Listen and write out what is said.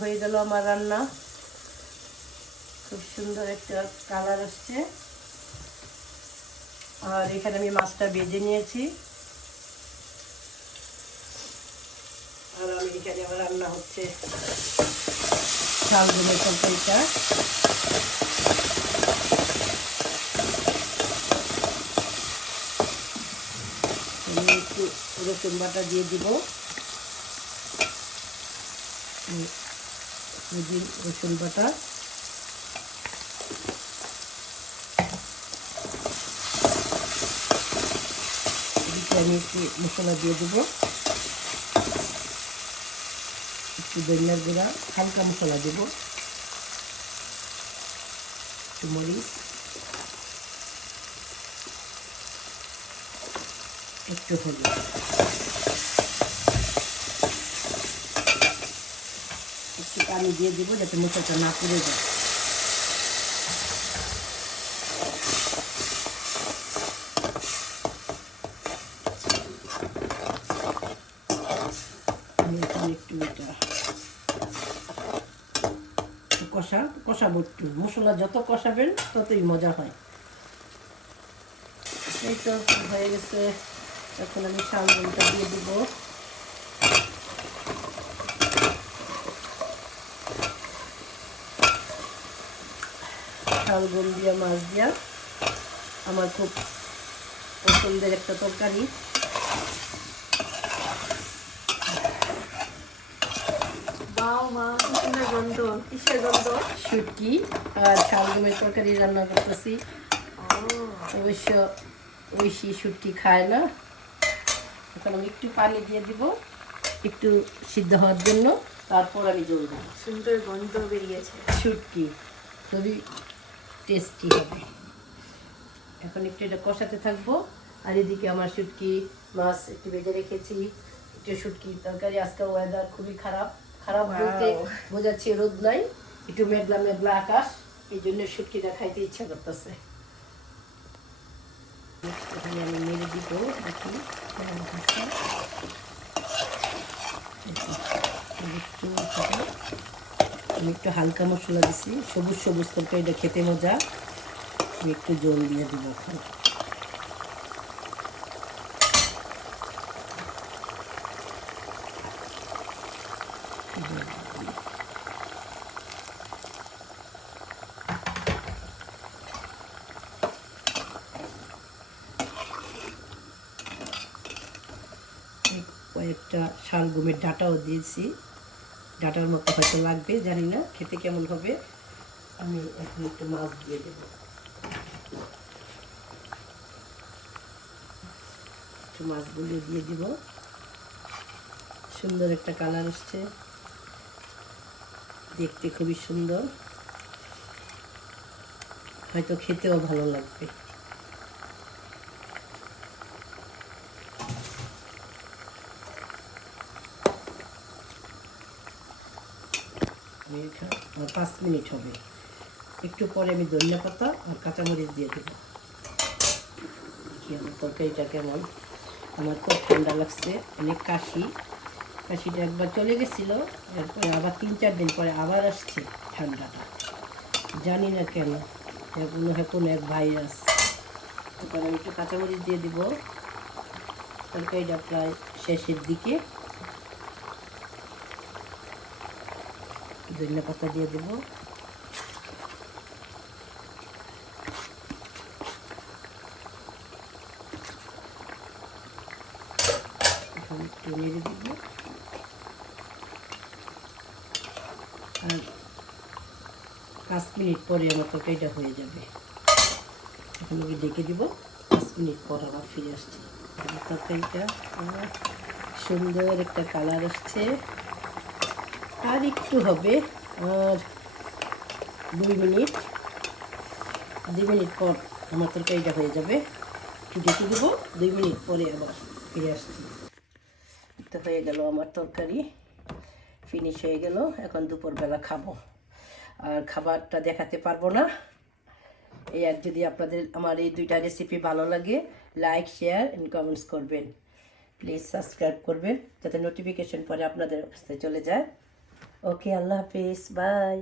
হয়ে গেল আমার রান্না। খুব সুন্দর একটা কালার আসছে। আর এখানে আমি মাছটা ভেজে নিয়েছি। আর আমি এখানে আমার রান্না হচ্ছে শালগুনের তরকারিটা। আমি একটু রসুন বাটা দিয়ে দিব। যে রসুন বাটা। আমি একটু মশলা দিয়ে দেবো। একটু ধনিয়ার গুঁড়া, হালকা মশলা দেব। একটু মরিচ। একটু হলুদ একটু পানি দিয়ে দেবো যাতে মশলাটা না পুড়ে যায়। কষা, কষাবো একটু। মশলা যত কষাবেন ততই মজা হয়। এই তো হয়ে গেছে। এখন আমি শালগমটা দিয়ে দেবো। শালগম দিয়া মাছ দিয়া। আমার খুব পছন্দের একটা তরকারি। শুটকি আর শালগমের তরকারি রান্না করতেছি। অবশ্য ঐশী শুটকি খায় না। এখন আমি একটু পানি দিয়ে দিব একটু সিদ্ধ হওয়ার জন্য। তারপর আমি জল দেবো। সুন্দর গন্ধ বেরিয়েছে। শুটকি। খুবই টেস্টি হবে। এখন একটু এটা কষাতে থাকব। আর এদিকে আমার শুটকি মাছ একটু ভেজে রেখেছি। একটু শুটকি তরকারি। আজকে ওয়েদার খুবই খারাপ। খারাপ বলতে. বোঝাচ্ছে রোদ নাই। একটু মেঘলা মেঘলা আকাশ। এই জন্য শুটকিটা খাইতে ইচ্ছা করতেছে। আমি মেরে দিব। দেখি। একটু আমি একটু হালকা মশলা দিছি, সবুজ সবুজ তরকারিটা খেতে মজা। আমি একটু জল দিয়ে দিব এখন। কয়েকটা শালগমের ডাটাও দিয়েছি। ডাটার মতো হয়তো লাগবে, জানি না, খেতে কেমন হবে? আমি এখন একটু মাছ দিয়ে দেব। একটু মাছগুলো দিয়ে দিব। সুন্দর একটা কালার আসছে। দেখতে খুবই সুন্দর। হয়তো খেতেও ভালো লাগবে। আর পাঁচ মিনিট হবে। একটু পরে আমি ধনিয়া পাতা আর কাঁচামরিচ দিয়ে দেবো। আমার তরকারিটা কেমন। আমার খুব ঠান্ডা লাগছে, অনেক কাশি। কাশিটা একবার চলে গেছিল, এরপরে আবার তিন চার দিন পরে আবার আসছে ঠান্ডাটা। জানি না কেন এগুলো এখন এক ভাইরাস। এবার আমি একটু কাঁচামরিচ দিয়ে দিব। তরকারিটা প্রায় শেষের দিকে। ধনিয়া পাতা দিয়ে দেব। একটু নেড়ে দিব। আর পাঁচ মিনিট পরে আমার তরকারিটা হয়ে যাবে। এখন আমি ডেকে দিব। পাঁচ মিনিট পর আবার ফিরে আসছি। তরকারিটা সুন্দর একটা কালার আসছে। আর একটু হবে, আর দুই মিনিট দুই মিনিট পর আমার তরকারিটা হয়ে যাবে। একটু ডেকে দেবো, দুই মিনিট পরে আবার ফিরে আসছি। তো হয়ে গেল আমার তরকারি ফিনিশ হয়ে গেল। এখন দুপুরবেলা খাব। আর খাবারটা দেখাতে পারব না। এই আর যদি আপনাদের আমার এই দুইটা রেসিপি ভালো লাগে লাইক শেয়ার এন্ড কমেন্টস করবেন। প্লিজ সাবস্ক্রাইব করবেন, যাতে নোটিফিকেশন পরে আপনাদের কাছে চলে যায়। ওকে আল্লাহ হাফিজ বাই